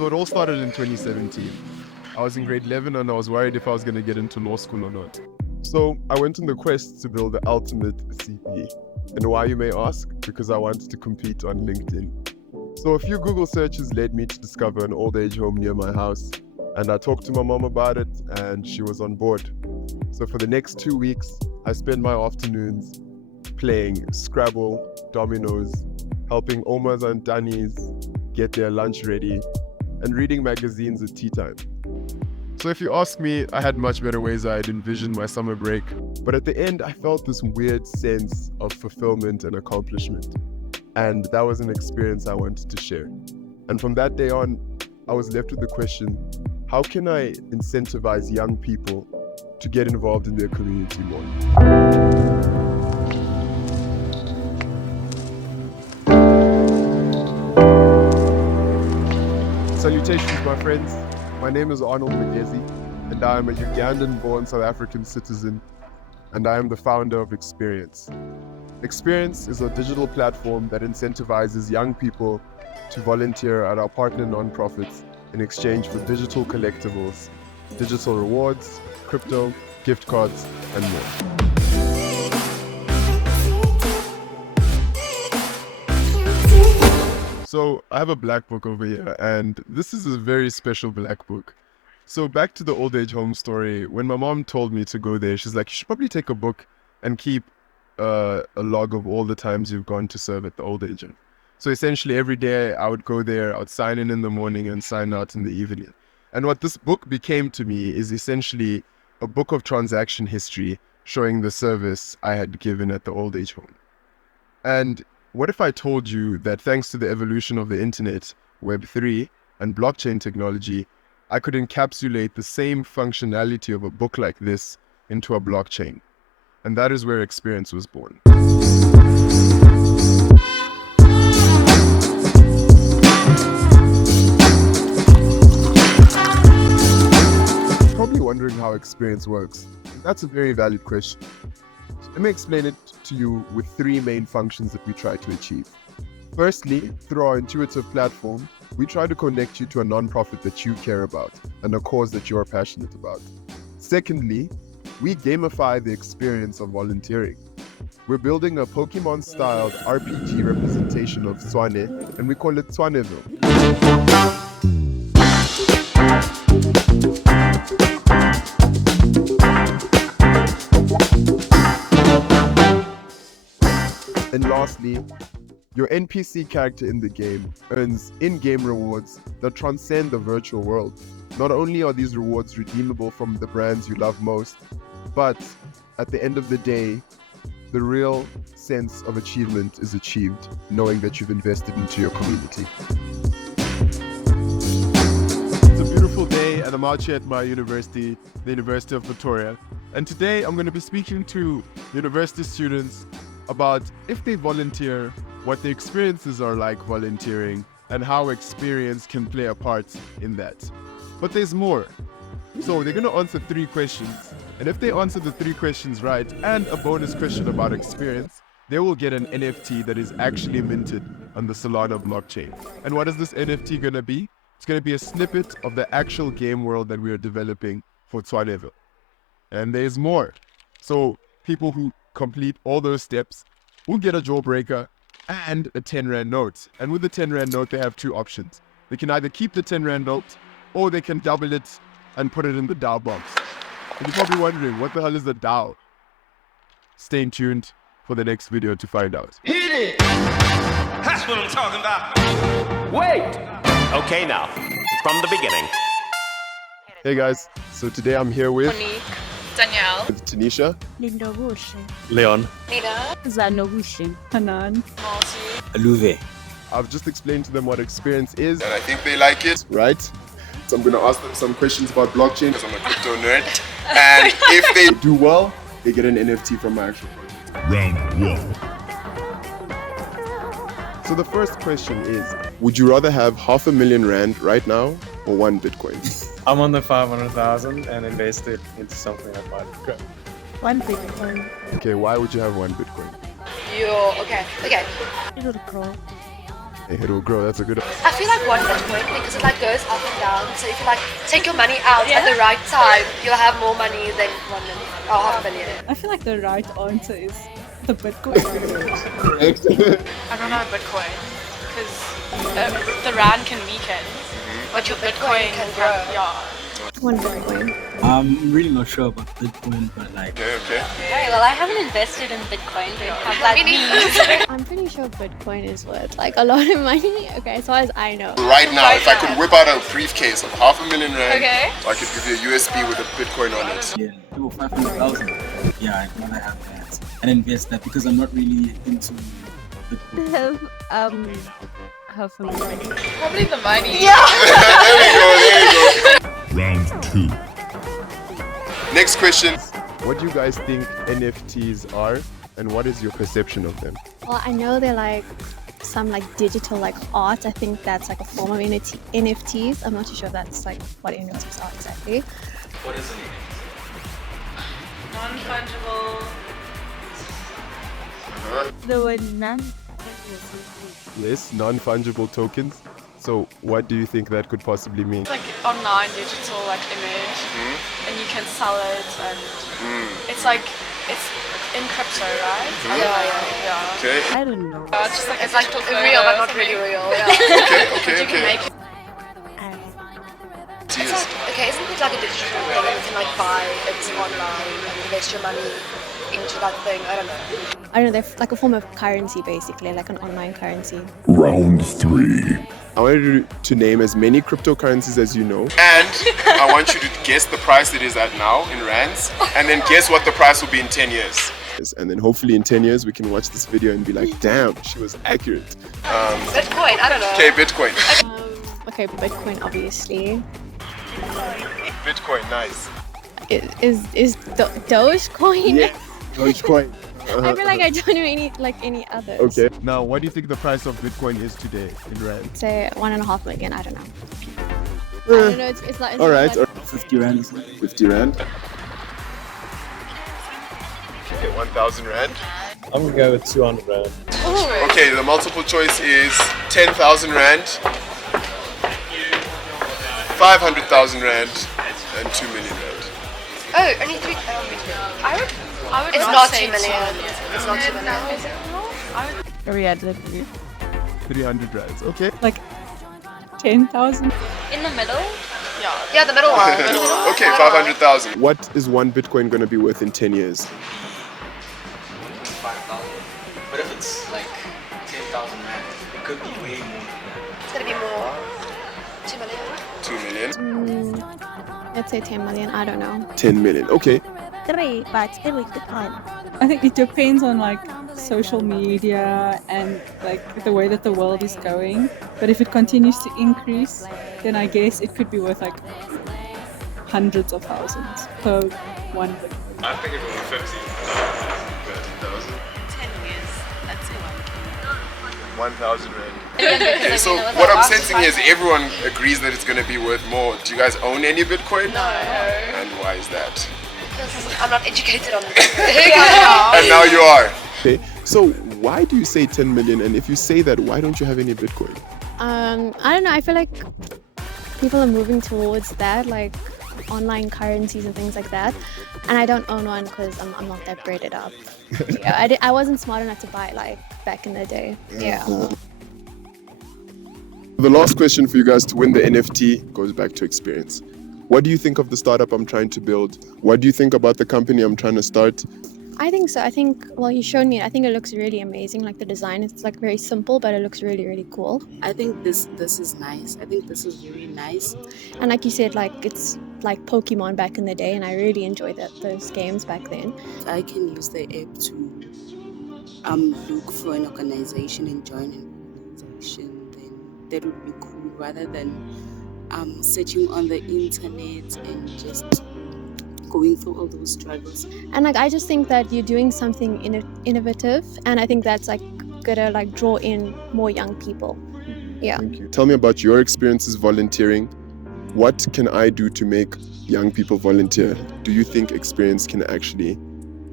So it all started in 2017. I was in grade 11 and I was worried if I was going to get into law school or not. So I went on the quest to build the ultimate CV. And why, you may ask? Because I wanted to compete on LinkedIn. So a few Google searches led me to discover an old age home near my house. And I talked to my mom about it and she was on board. So for the next 2 weeks, I spent my afternoons playing Scrabble, dominoes, helping Omas and Danis get their lunch ready, and reading magazines at tea time. So if you ask me, I had much better ways I'd envisioned my summer break, but at the end I felt this weird sense of fulfillment and accomplishment. And that was an experience I wanted to share. And from that day on, I was left with the question, how can I incentivize young people to get involved in their community more? Salutations, my friends. My name is Arnold Magezi, and I am a Ugandan-born South African citizen, and I am the founder of XPNC. XPNC is a digital platform that incentivizes young people to volunteer at our partner nonprofits in exchange for digital collectibles, digital rewards, crypto, gift cards, and more. So I have a black book over here, and this is a very special black book. So back to the old age home story, when my mom told me to go there, she's like, you should probably take a book and keep a log of all the times you've gone to serve at the old age home. So essentially every day I would go there, I would sign in the morning and sign out in the evening. And what this book became to me is essentially a book of transaction history showing the service I had given at the old age home. And what if I told you that thanks to the evolution of the internet, Web3, and blockchain technology, I could encapsulate the same functionality of a book like this into a blockchain? And that is where XPNC was born. You're probably wondering how XPNC works. That's a very valid question. Let me explain it to you with three main functions that we try to achieve. Firstly, through our intuitive platform, we try to connect you to a nonprofit that you care about and a cause that you're passionate about. Secondly, we gamify the experience of volunteering. We're building a Pokemon-styled RPG representation of Tswane, and we call it Tswaneville. And lastly, your NPC character in the game earns in-game rewards that transcend the virtual world. Not only are these rewards redeemable from the brands you love most, but at the end of the day, the real sense of achievement is achieved knowing that you've invested into your community. It's a beautiful day and I'm out here at my university, the University of Pretoria. And today I'm going to be speaking to university students about if they volunteer, what the experiences are like volunteering, and how experience can play a part in that. But there's more. So they're going to answer 3 questions. And if they answer the 3 questions right, and a bonus question about experience, they will get an NFT that is actually minted on the Solana blockchain. And what is this NFT going to be? It's going to be a snippet of the actual game world that we are developing for Tswaneville. And there's more. So people who complete all those steps will get a jawbreaker and a 10 Rand note. And with the 10 Rand note, they have 2 options. They can either keep the 10 Rand note or they can double it and put it in the DAO box. And you're probably wondering, what the hell is a DAO? Stay tuned for the next video to find out. Hit it! That's what I'm talking about. Wait! Okay, now, from the beginning. Hey guys, so today I'm here with Monique, Danielle, Tanisha, Leon. Nita, Zanogushin, Hanan, Marcy. Luve. I've just explained to them what XPNC is, And I think they like it. right? So I'm going to ask them some questions about blockchain. Because I'm a crypto nerd. And if they Do well, they get an NFT from my actual project. Round 1. So the first question is, would you rather have $500,000 Rand right now or 1 Bitcoin? I'm on the 500,000 and invested into something like that. one Bitcoin, Okay, why would you have 1 Bitcoin? Okay. it'll grow. It will grow. That's a good. I feel like one Bitcoin because it like goes up and down. So if you like take your money out at the right time, you'll have more money than 1 million or half a million. I feel like the right answer is the Bitcoin. I don't know Bitcoin because the rand can weaken, but your Bitcoin can grow. Yeah. One Bitcoin. I'm really not sure about Bitcoin, but like. Okay. Okay, well, I haven't invested in Bitcoin, don't have that means. I'm pretty sure Bitcoin is worth like a lot of money. Okay, as far as I know. Right now, if I could whip out a briefcase of R500,000, Okay. I could give you a USB with a Bitcoin on it. Yeah, over 500,000. Yeah, I'd rather have that and invest that because I'm not really into Bitcoin. Half a million. Probably the money. There we go. Round 2. Next question. What do you guys think NFTs are, and what is your perception of them? Well, I know they're like some like digital like art. I think that's like a form of NFTs. I'm not too sure if that's like what NFTs are exactly. What is it? Non-fungible. The word none. Yes, non-fungible tokens. So what do you think that could possibly mean? Like online digital like image, and you can sell it, and it's like it's in crypto, right? Yeah. Okay. I don't know. It's just like It's like real but not really real. Yeah. Okay. It's like, okay, isn't it like a digital thing and you can like buy it online and invest your money into that thing? I don't know. I don't know, they're like a form of currency basically, like an online currency. Round 3. I wanted you to name as many cryptocurrencies as you know. And I want you to guess the price it is at now in rands, and then guess what the price will be in 10 years. And then hopefully in 10 years we can watch this video and be like, damn, she was accurate. Bitcoin, I don't know. Okay, Bitcoin. Okay, Bitcoin obviously. Bitcoin, nice. Is Dogecoin? Yeah, Dogecoin. I feel like I don't know any others. Okay. Now, what do you think the price of Bitcoin is today in rand? Say 1.5 million. I don't know. I don't know. It's like. All right. 50 rand. 50 rand. Okay, 1,000 rand. I'm gonna go with 200 rand. Okay, the multiple choice is 10,000 rand, 500,000 rand, and 2 million rand. Oh, only 3. I would It's not not say 2 million. 2 million. It's not 2 million. Reality. 300 rands. Okay. Like 10,000. In the middle? Yeah, the middle one. Okay, 500,000. What is one Bitcoin going to be worth in 10 years? 5,000. But if it's like 10,000 rand, it could be way more. It's gonna be more. 2 million. 2 million. Let's say 10 million. I don't know. 10 million. Okay. 3, but it will depend. I think it depends on like social media and like the way that the world is going. But if it continues to increase, then I guess it could be worth like hundreds of thousands per one Bitcoin. I think it will be 50,000. 10 years. That's it. 1,000 rand. Okay, so what I'm sensing here is everyone agrees that it's going to be worth more. Do you guys own any Bitcoin? No. And why is that? Because I'm not educated on this. And now you are. Okay. So why do you say 10 million? And if you say that, why don't you have any Bitcoin? I don't know. I feel like people are moving towards that, like online currencies and things like that. And I don't own one because I'm not that braided up. Yeah, I wasn't smart enough to buy it like back in the day. Yeah. The last question for you guys to win the NFT goes back to experience. What do you think of the startup I'm trying to build? What do you think about the company I'm trying to start? I think so. I think, well, you showed me. I think it looks really amazing. Like the design, it's like very simple, but it looks really, really cool. I think this is nice. I think this is really nice. And like you said, like it's like Pokemon back in the day, and I really enjoyed those games back then. If I can use the app to look for an organization and join an organization, then that would be cool rather than searching on the internet and just going through all those struggles. And like I just think that you're doing something innovative, and I think that's like gonna like draw in more young people. Yeah. Thank you. Tell me about your experiences volunteering. What can I do to make young people volunteer? Do you think experience can actually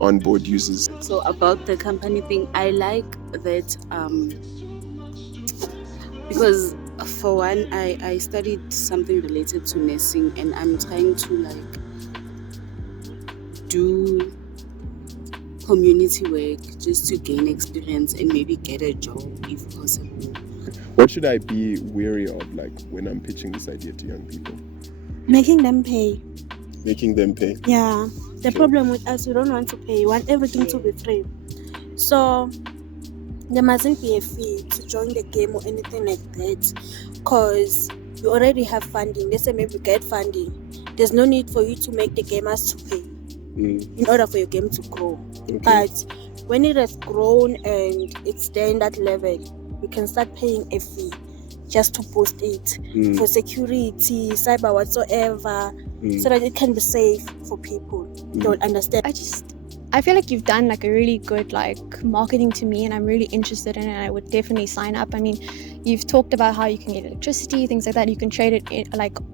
onboard users? So about the company thing, I like that Because for one, I studied something related to nursing, and I'm trying to like do community work just to gain experience and maybe get a job if possible. What should I be wary of, like, when I'm pitching this idea to young people? Making them pay. Making them pay? Yeah. The problem with us, we don't want to pay. We want everything to be free. So there mustn't be a fee to join the game or anything like that, because you already have funding. Let's say maybe get funding. There's no need for you to make the gamers to pay in order for your game to grow. Okay. But when it has grown and it's there in that level, you can start paying a fee just to post it for security, cyber, whatsoever, so that it can be safe for people. They will understand. I feel like you've done like a really good like marketing to me, and I'm really interested in it, and I would definitely sign up. I mean, you've talked about how you can get electricity, things like that. You can trade it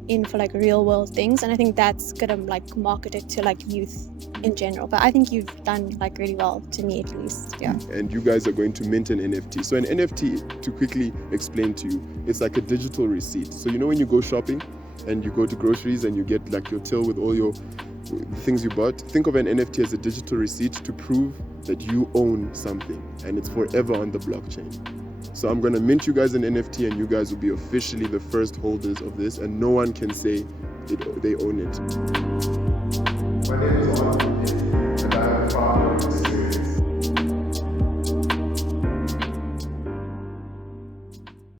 in for like real world things, and I think that's gonna like market it to like youth in general. But I think you've done like really well, to me at least. Yeah. And you guys are going to mint an NFT. So an NFT, to quickly explain to you, it's like a digital receipt. So you know when you go shopping and you go to groceries and you get like your till with all your things you bought, think of an NFT as a digital receipt to prove that you own something, and it's forever on the blockchain. So I'm going to mint you guys an NFT, and you guys will be officially the first holders of this, and no one can say they own it. My name is